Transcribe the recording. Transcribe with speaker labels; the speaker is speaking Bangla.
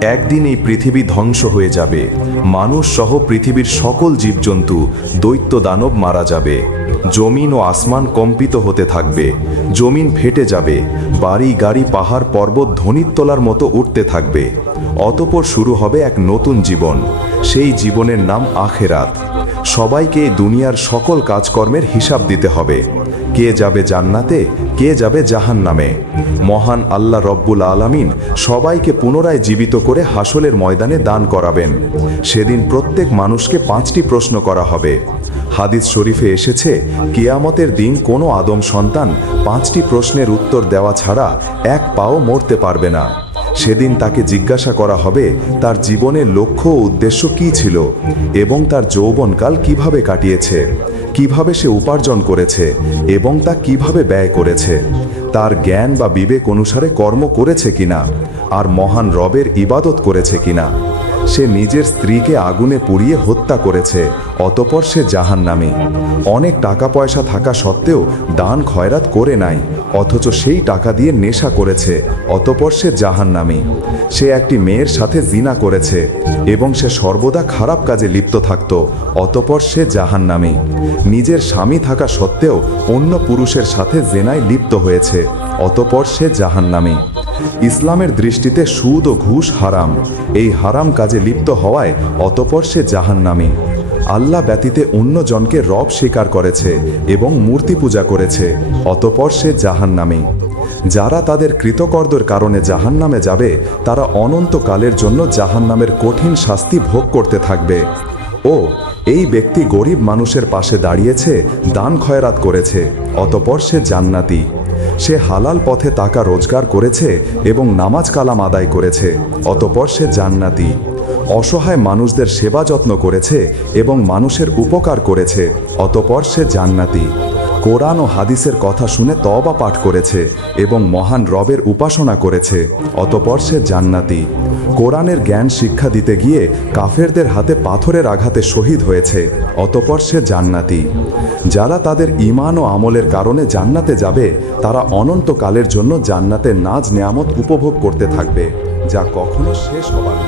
Speaker 1: একদিন এই পৃথিবী ধ্বংস হয়ে যাবে। মানুষ সহ পৃথিবীর সকল জীবজন্তু দৈত্য দানব মারা যাবে। জমিন ও আসমান কম্পিত হতে থাকবে। জমিন ফেটে যাবে। বাড়ি, গাড়ি, পাহাড়, পর্বত ধ্বনিতলার মতো উঠতে থাকবে। অতপর শুরু হবে এক নতুন জীবন। সেই জীবনের নাম আখেরাত। সবাইকে দুনিয়ার সকল কাজকর্মের হিসাব দিতে হবে। কে যাবে জান্নাতে, কে যাবে জাহান নামে মহান আল্লাহ রব্বুল আলামিন সবাইকে পুনরায় জীবিত করে হাসলের ময়দানে দান করাবেন। সেদিন প্রত্যেক মানুষকে পাঁচটি প্রশ্ন করা হবে। হাদিস শরীফে এসেছে, কিয়ামতের দিন কোনো আদম সন্তান পাঁচটি প্রশ্নের উত্তর দেওয়া ছাড়া এক পাও মরতে পারবে না। সেদিন তাকে জিজ্ঞাসা করা হবে, তার জীবনের লক্ষ্য ও উদ্দেশ্য কী ছিল এবং তার যৌবনকাল কীভাবে কাটিয়েছে? কীভাবে সে উপার্জন করেছে এবং তা কীভাবে ব্যয় করেছে, তার জ্ঞান বা বিবেক অনুসারে কর্ম করেছে কিনা, আর মহান রবের ইবাদত করেছে কিনা। সে নিজের স্ত্রীকে আগুনে পুড়িয়ে হত্যা করেছে, অতপর সে জাহান্নামী। অনেক টাকা পয়সা থাকা সত্ত্বেও দান খয়রাত করে নাই, অথচ সেই টাকা দিয়ে নেশা করেছে, অতপর সে জাহান্নামী। সে একটি মেয়ের সাথে জিনা করেছে এবং সে সর্বদা খারাপ কাজে লিপ্ত থাকত, অতপর সে জাহান্নামী। নিজের স্বামী থাকা সত্ত্বেও অন্য পুরুষের সাথে জেনায় লিপ্ত হয়েছে, অতপর সে জাহান্নামী। ইসলামের দৃষ্টিতে সুদ ও ঘুষ হারাম। এই হারাম কাজে লিপ্ত হওয়ায় অতপর সে জাহান্নামী। আল্লাহ ব্যতীতে অন্য জনকে রব স্বীকার করেছে এবং মূর্তি পূজা করেছে, অতপর সে জাহান্নামী। যারা তাদের কৃতকর্দর কারণে জাহান্নামে যাবে, তারা অনন্তকালের জন্য জাহান্নামের কঠিন শাস্তি ভোগ করতে থাকবে। ও, এই ব্যক্তি গরিব মানুষের পাশে দাঁড়িয়েছে, দান খয়রাত করেছে, অতপর সে জান্নাতি। সে হালাল পথে টাকা রোজগার করেছে এবং নামাজ কালাম আদায় করেছে, অতপর সে জান্নাতি। অসহায় মানুষদের সেবা যত্ন করেছে এবং মানুষের উপকার করেছে, অতপর সে জান্নাতি। কোরআন ও হাদিসের কথা শুনে তবা পাঠ করেছে এবং মহান রবের উপাসনা করেছে, অতপর সে জান্নাতি। কোরআনের জ্ঞান শিক্ষা দিতে গিয়ে কাফেরদের হাতে পাথরের আঘাতে শহীদ হয়েছে, অতপর সে জান্নাতি। যারা তাদের ইমান ও আমলের কারণে জান্নাতে যাবে, তারা অনন্তকালের জন্য জান্নাতের নাজ নেয়ামত উপভোগ করতে থাকবে, যা কখনো শেষ হবার